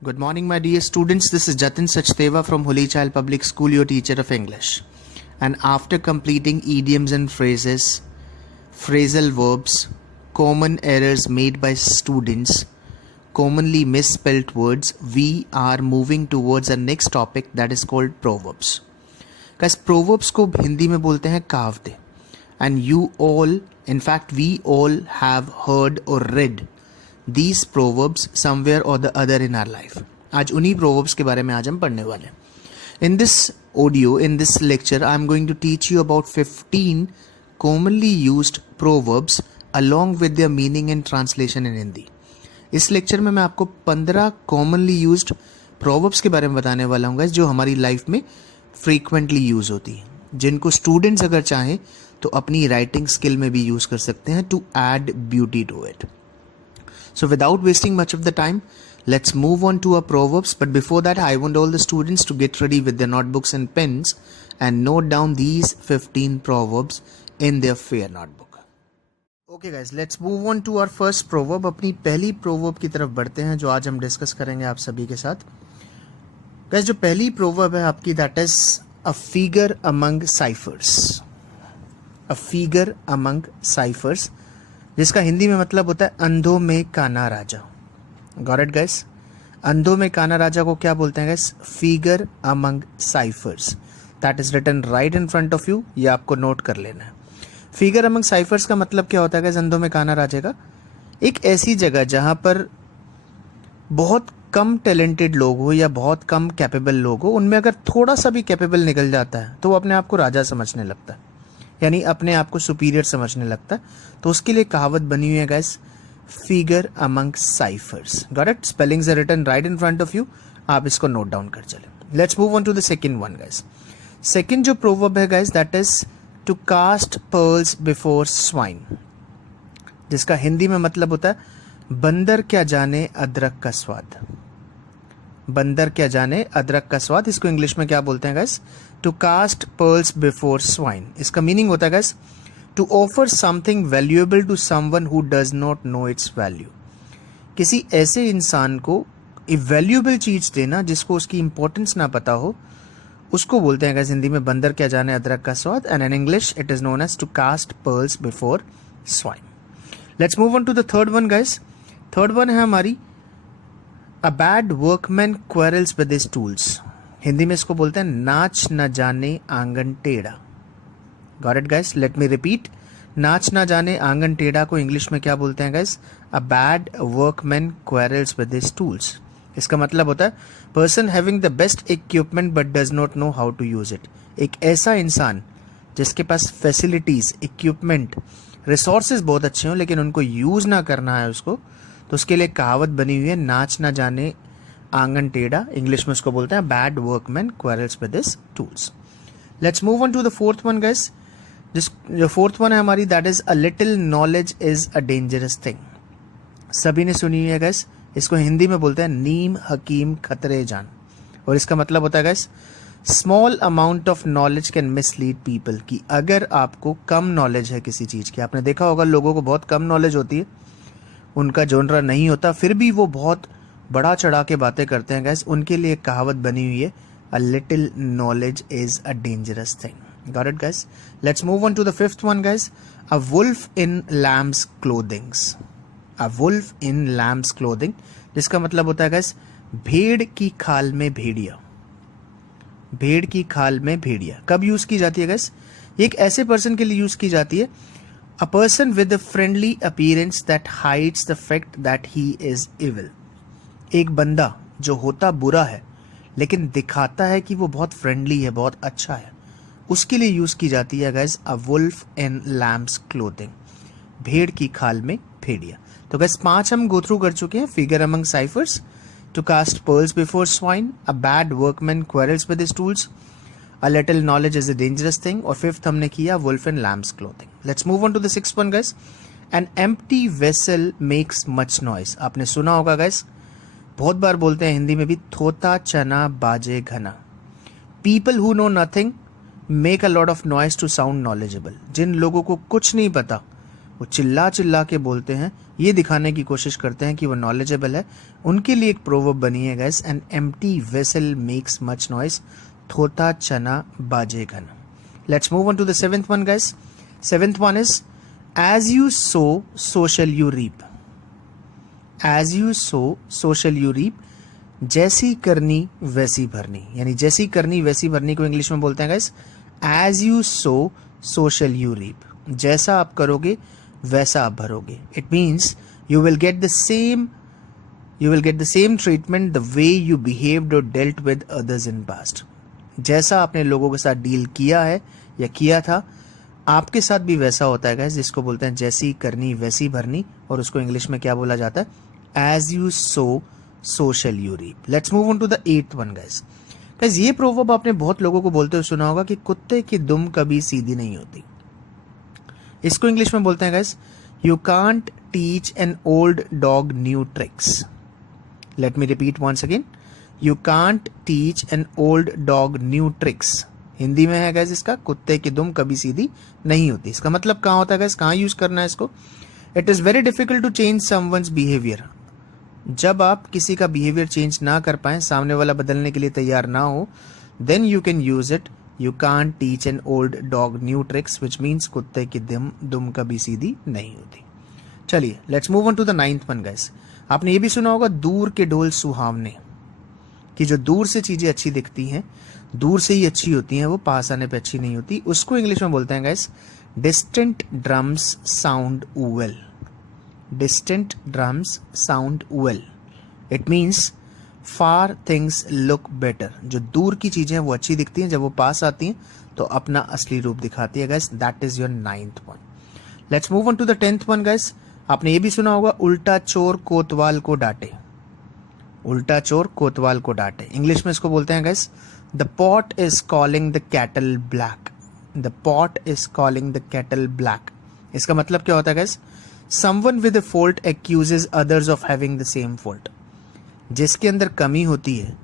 Good morning, my dear students. This is Jatin Sachdeva from Holy Child Public School, your teacher of English. And after completing idioms and phrases, phrasal verbs, common errors made by students, commonly misspelt words, we are moving towards the next topic that is called proverbs. Guys, proverbs को हिंदी में बोलते हैं कहावतें. And you all, in fact, we all have heard or read these proverbs somewhere or the other in our life. आज उन्हीं proverbs के बारे में आज हम पढ़ने वाले हैं. In this audio, in this lecture, I am going to teach you about 15 commonly used proverbs along with their meaning and translation in Hindi. इस लेक्चर में मैं आपको 15 commonly used proverbs के बारे में बताने वाला हूँ जो हमारी लाइफ में frequently यूज होती है, जिनको स्टूडेंट्स अगर चाहें तो अपनी राइटिंग स्किल में भी यूज कर सकते हैं to add beauty to it. So without wasting much of the time, let's move on to our proverbs. But before that, I want all the students to get ready with their notebooks and pens and note down these 15 proverbs in their fair notebook. Okay guys, let's move on to our first proverb. अपनी पहली proverb की तरफ बढ़ते हैं जो आज हम discuss करेंगे आप सभी के साथ. Guys, जो पहली proverb है आपकी, that is a figure among ciphers. A figure among ciphers, जिसका हिंदी में मतलब होता है अंधों में काना राजा. Got it guys? अंधों में काना राजा को क्या बोलते हैं guys? Figure among ciphers. That is written right in front of you. ये आपको नोट कर लेना है. Figure among ciphers का मतलब क्या होता है guys? अंधों में काना राजा का एक ऐसी जगह जहां पर बहुत कम टैलेंटेड लोग हो या बहुत कम कैपेबल लोग हो, उनमें अगर थोड़ा सा भी कैपेबल निकल जाता है तो वो अपने आप को राजा समझने लगता है, यानी अपने आप को सुपीरियर समझने लगता है. तो उसके लिए कहावत बनी हुई है guys, figure among ciphers. Got it? Spellings are written right in front of you. आप इसको नोट डाउन कर चले. Let's move on to the second one guys. Second जो प्रोवर्ब है guys, that is to cast pearls before swine, जिसका हिंदी में मतलब होता है बंदर क्या जाने अदरक का स्वाद. बंदर क्या जाने अदरक का स्वाद. इसको इंग्लिश में क्या बोलते हैं guys? To cast pearls before swine. इसका मीनिंग होता है guys to offer something valuable to someone who does not know its value. किसी ऐसे इंसान को वैल्यूएबल चीज देना जिसको उसकी इंपॉर्टेंस ना पता हो, उसको बोलते हैं गाइस हिंदी में बंदर क्या जाने अदरक का स्वाद. And in English it is known as to cast pearls before swine. Let's move on to the third one guys. Third one है हमारी A bad workman quarrels with his tools. Hindi में इसको बोलते हैं नाच न जाने आंगन टेढ़ा. Got it guys? Let me repeat. नाच न जाने आंगन टेढ़ा को इंग्लिश में क्या बोलते हैं guys? A bad workman quarrels with his tools. इसका मतलब होता है person having the best equipment but does not know how to use it. एक ऐसा इंसान जिसके पास फैसिलिटीज, इक्विपमेंट, रिसोर्सेज बहुत अच्छे हों लेकिन उनको यूज ना करना है उसको, तो उसके लिए कहावत बनी हुई है नाच ना जाने आंगन टेढ़ा. इंग्लिश में उसको बोलते हैं bad workman quarrels with his tools. Let's move on to the fourth one guys. जो फोर्थ वन है हमारी, that is a little knowledge is a dangerous thing. सभी ने सुनी हुई है गाइस. इसको हिंदी में बोलते हैं नीम हकीम खतरे जान. और इसका मतलब होता है guys small amount of knowledge can mislead people. कि अगर आपको कम नॉलेज है किसी चीज की, आपने देखा होगा लोगों को बहुत कम नॉलेज होती है, उनका जोनरा नहीं होता, फिर भी वो बहुत बड़ा चढ़ा के बातें करते हैं गाइस. उनके लिए एक कहावत बनी हुई है a little knowledge is a dangerous thing. Got it guys? Let's move on to the fifth one guys. A wolf in lamb's clothings. A wolf in lamb's clothing, जिसका मतलब होता है गाइस भेड़ की खाल में भेड़िया. भेड़ की खाल में भेड़िया कब यूज की जाती है गाइस? एक ऐसे पर्सन के लिए यूज की जाती है, a person with a friendly appearance that hides the fact that he is evil. एक बंदा जो होता बुरा है लेकिन दिखाता है कि वो बहुत फ्रेंडली है, बहुत अच्छा है, उसके लिए यूज की जाती है guys a wolf in lamb's clothing. भेड़ की खाल में भेड़िया. तो गाइस 5 हम गो थ्रू कर चुके हैं. Figure among ciphers, to cast pearls before swine, a bad workman quarrels with his tools, A little knowledge is a dangerous thing, और फिफ्थ हमने किया wolf in lamb's clothing. Let's move on to the sixth one guys. An empty vessel makes much noise. आपने सुना होगा guys, बहुत बार बोलते हैं हिंदी में भी, थोता चना बाजे घना. People who know nothing make a lot of noise to sound knowledgeable. जिन लोगों को कुछ नहीं पता वो चिल्ला चिल्ला के बोलते हैं, ये दिखाने की कोशिश करते हैं कि वो नॉलेजेबल है। उनके लिए एक प्रोवर्ब बनी है guys, an empty vessel makes much noise, थोथा चना बाजे घन। Let's move on to the seventh one guys. Seventh one is as you sow so shall you reap. As you sow so shall you reap, जैसी करनी वैसी भरनी, यानी जैसी करनी वैसी भरनी को इंग्लिश में बोलते हैं guys as you sow so shall you reap. जैसा आप करोगे वैसा आप भरोगे। It means you will get the same treatment the way you behaved और dealt with others in past. जैसा आपने लोगों के साथ डील किया है या किया था, आपके साथ भी वैसा होता है गाइस, जिसको बोलते हैं जैसी करनी वैसी भरनी, और उसको इंग्लिश में क्या बोला जाता है, as you sow so shall you reap. Let's move on to the eighth one guys. Guys ये प्रोवर्ब आपने बहुत लोगों को बोलते हुए सुना होगा कि कुत्ते की दुम कभी सीधी नहीं होती। इसको इंग्लिश में बोलते हैं guys, you can't teach an old dog new tricks. Let me repeat once again, you can't teach an old dog new tricks. Hindi में है गाइस इसका, कुत्ते की दुम कभी सीधी नहीं होती। इसका मतलब कहाँ होता है गाइस, कहाँ यूज करना है इसको, it is very difficult to change someone's behaviour. जब आप किसी का बिहेवियर चेंज ना कर पाए, सामने वाला बदलने के लिए तैयार ना हो, then you can use it, you can't teach an old dog new tricks, which means कुत्ते की दुम कभी सीधी नहीं होती। चलिए let's move on to the ninth one guys. आपने ये भी सुना होगा, दूर के ढोल सुहावने, कि जो दूर से चीजें अच्छी दिखती हैं, दूर से ही अच्छी होती हैं, वो पास आने पे अच्छी नहीं होती। उसको इंग्लिश में बोलते हैं guys, distant drums sound well. Distant drums sound well. It means far things look better. जो दूर की चीजें हैं वो अच्छी दिखती हैं, जब वो पास आती हैं तो अपना असली रूप दिखाती है guys. That is your ninth one. Let's move on to the 10th one guys. आपने ये भी सुना होगा, उल्टा चोर कोतवाल को डांटे। उल्टा चोर कोतवाल को डांटे, इंग्लिश में इसको बोलते हैं guys, the pot is calling the kettle black. The pot is calling the kettle black. इसका मतलब क्या होता है guys, Someone with a fault accuses others of having the same fault. जिसके अंदर कमी होती है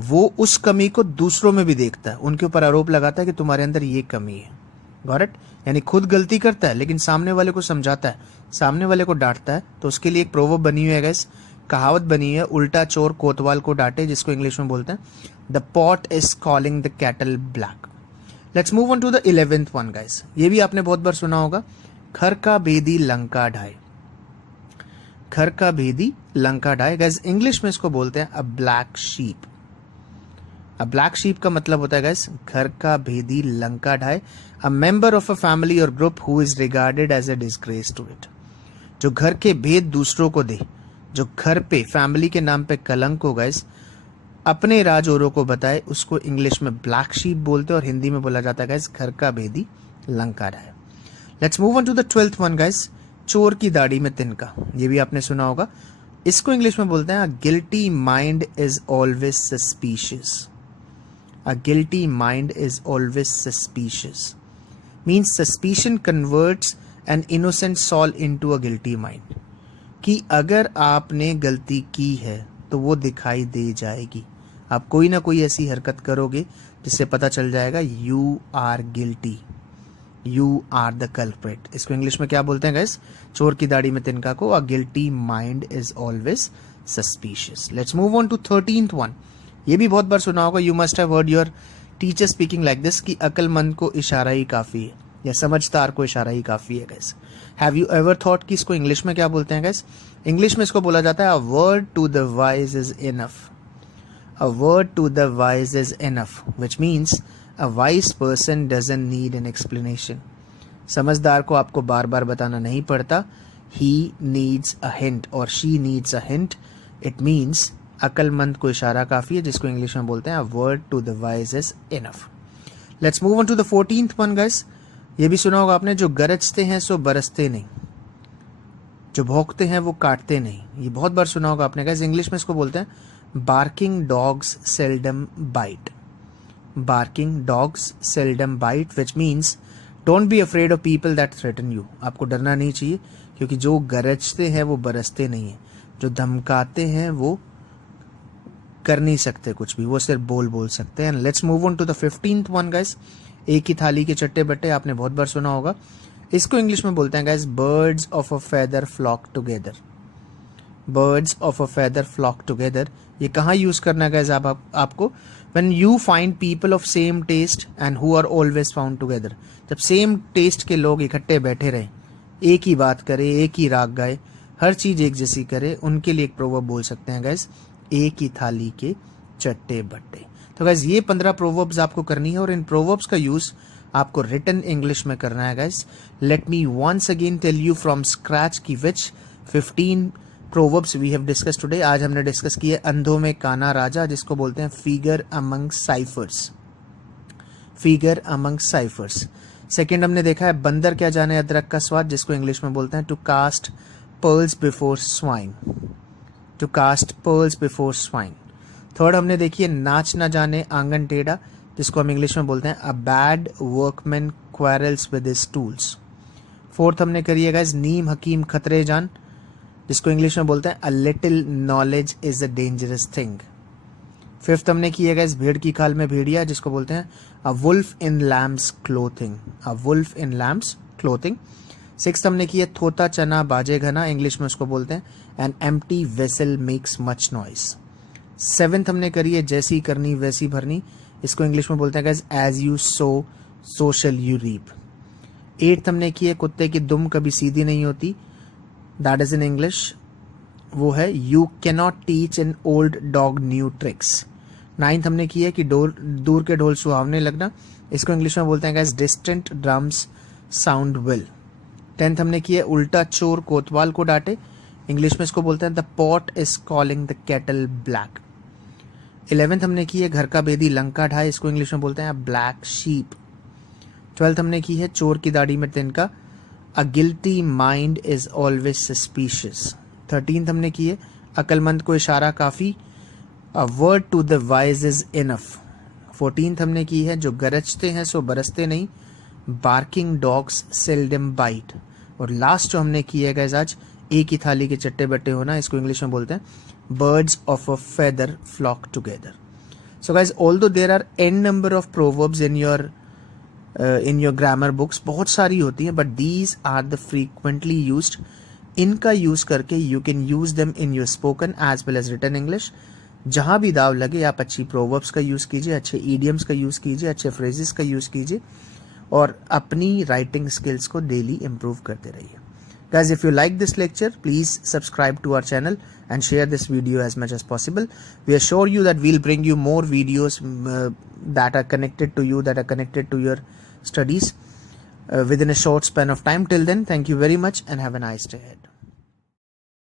वो उस कमी को दूसरों में भी देखता है, उनके ऊपर आरोप लगाता है कि तुम्हारे अंदर ये कमी है। Got it? यानी खुद गलती करता है लेकिन सामने वाले को समझाता है, सामने वाले को डांटता है। तो उसके लिए एक प्रोवर्ब बनी हुई है गाइस, कहावत बनी है, उल्टा चोर कोतवाल को डांटे, जिसको इंग्लिश में बोलते हैं the pot is calling the kettle black. Let's move on to the 11th one guys. ये भी आपने बहुत बार सुना होगा, खर का भेदी लंका ढाए। खर का भेदी लंका ढाए गाइस, इंग्लिश में इसको बोलते हैं a black sheep. A black sheep का मतलब होता है गाइस, घर का भेदी लंका ढाए, a member of a family और group who is regarded as a disgrace to it. जो घर के भेद दूसरों को दे, जो घर पे फैमिली के नाम पे कलंक हो गाइस, अपने राज औरों को बताए, उसको इंग्लिश में ब्लैक शीप बोलते हैं और हिंदी में बोला जाता है गाइस घर का भेदी लंका ढाए। Let's move on to the 12th one guys, चोर की दाढ़ी में तिनका। ये भी आपने सुना होगा, इसको इंग्लिश में बोलते हैं a guilty mind is always suspicious. A guilty mind is always suspicious means suspicion converts an innocent soul into a guilty mind. कि अगर आपने गलती की है तो वो दिखाई दे जाएगी, आप कोई ना कोई ऐसी हरकत करोगे जिससे पता चल जाएगा you are guilty, you are the culprit. इसको इंग्लिश में क्या बोलते हैं गाइस, चोर की दाढ़ी में तिनका को, a guilty mind is always suspicious. Let's move on to 13th one. ये भी बहुत बार सुना होगा, you must have heard your teacher speaking like this, कि अक्लमंद को इशारा ही काफी है, या समझदार को इशारा ही काफी है guys. Have you ever thought कि इसको इंग्लिश में क्या बोलते हैं गाइस? इंग्लिश में इसको बोला जाता है a word to the wise is enough. A word to the wise is enough, which means a wise person doesn't need an explanation. समझदार को आपको बार बार बताना नहीं पड़ता, ही नीड्स अ हिंट और she needs a hint. It means अक्लमंद को इशारा काफी है, जिसको इंग्लिश में बोलते हैं a word to the wise is enough. Let's move on to the 14th one guys. ये भी सुना होगा आपने, जो गरजते हैं सो बरसते नहीं, जो भौंकते हैं वो काटते नहीं। ये बहुत बार सुना होगा आपने गाइस, इंग्लिश में इसको बोलते हैं barking dogs seldom bite. Barking dogs seldom bite, which means don't be afraid of people that threaten you. आपको डरना नहीं चाहिए, क्योंकि जो गरजते हैं वो बरसते नहीं है, जो धमकाते हैं वो कर नहीं सकते कुछ भी, वो सिर्फ बोल सकते हैं। Let's move on to the 15th one guys. एक ही थाली के चट्टे बट्टे, आपने बहुत बार सुना होगा, इसको इंग्लिश में बोलते हैं guys birds of a feather flock together. Birds of a feather flock together, ये कहाँ यूज करना है गाइस आपको? When you find people of same taste and who are always found together. जब सेम टेस्ट के लोग इकट्ठे बैठे रहे, एक ही बात करे, एक ही राग गाए, हर चीज एक जैसी करे, उनके लिए एक प्रोवर्ब बोल सकते हैं गाइस, एक ही थाली के चट्टे बट्टे। तो गाइस ये 15 प्रोवर्ब्स आपको करनी है और इन प्रोवर्ब्स का यूज आपको रिटन इंग्लिश में करना है guys. Let me once again tell you from scratch की which 15 proverbs we have discuss today. आज हमने डिस्कस किए अंधों में काना राजा, जिसको बोलते हैं figure among cyphers. Figure among cyphers. Second हमने देखा है बंदर क्या जाने अदरक का स्वाद, जिसको इंग्लिश में बोलते हैं to cast pearls before swine. To cast pearls before swine. Third हमने देखी है नाच ना जाने आंगन टेढ़ा, जिसको हम इंग्लिश में बोलते हैं अ bad workman quarrels with his tools. Fourth हमने करी है गाइस नीम हकीम खतरे जान, जिसको इंग्लिश में बोलते हैं अ little knowledge is a dangerous thing. Fifth हमने की है गाइस भेड़ की खाल में भेड़िया, जिसको बोलते हैं a wolf in lamb's clothing. A wolf in lamb's clothing. Sixth हमने की है थोता चना बाजे घना, इंग्लिश में उसको बोलते हैं N empty vessel makes much noise. Seventh हमने करी है जैसी करनी वैसी भरनी, इसको इंग्लिश में बोलते हैं guys as you sow so shall you reap. Eighth हमने की है कुत्ते की दुम कभी सीधी नहीं होती, दैट इज इन इंग्लिश, वो है you can not teach an old dog new tricks. Ninth हमने की है कि दूर के ढोल सुहावने लगना, इसको इंग्लिश में बोलते हैं guys distant drums sound well. Tenth हमने की है उल्टा चोर कोतवाल को डांटे, इंग्लिश में इसको बोलते हैं the pot is calling the kettle black. 11th हमने की है घर का बेदी लंका ढाए, इसको इंग्लिश में बोलते हैं ब्लैक शीप। 12th हमने की है चोर की दाढ़ी में तिनका, a guilty mind is always suspicious. 13th हमने की है अकलमंद को इशारा काफी, a word to the wise is enough. 14th हमने की है जो गरजते हैं सो बरसते नहीं, बार्किंग डॉग्स सेल्डम बाइट। और लास्ट जो हमने की है गाइस आज एक ही थाली के चट्टे बट्टे होना, इसको इंग्लिश में बोलते हैं birds of a feather flock together. So guys, although there are n number of proverbs in your grammar books, बहुत सारी होती हैं, but these are the frequently used. इनका यूज करके you can use them in your spoken as well as written English. जहां भी दाव लगे आप अच्छी प्रोवर्ब्स का यूज कीजिए, अच्छे idioms का यूज कीजिए, अच्छे phrases का यूज कीजिए और अपनी राइटिंग स्किल्स को डेली इम्प्रूव करते रहिए। Guys, if you like this lecture, please subscribe to our channel and share this video as much as possible. We assure you that we'll bring you more videos that are connected to you, that are connected to your studies within a short span of time. Till then, thank you very much and have a nice day ahead.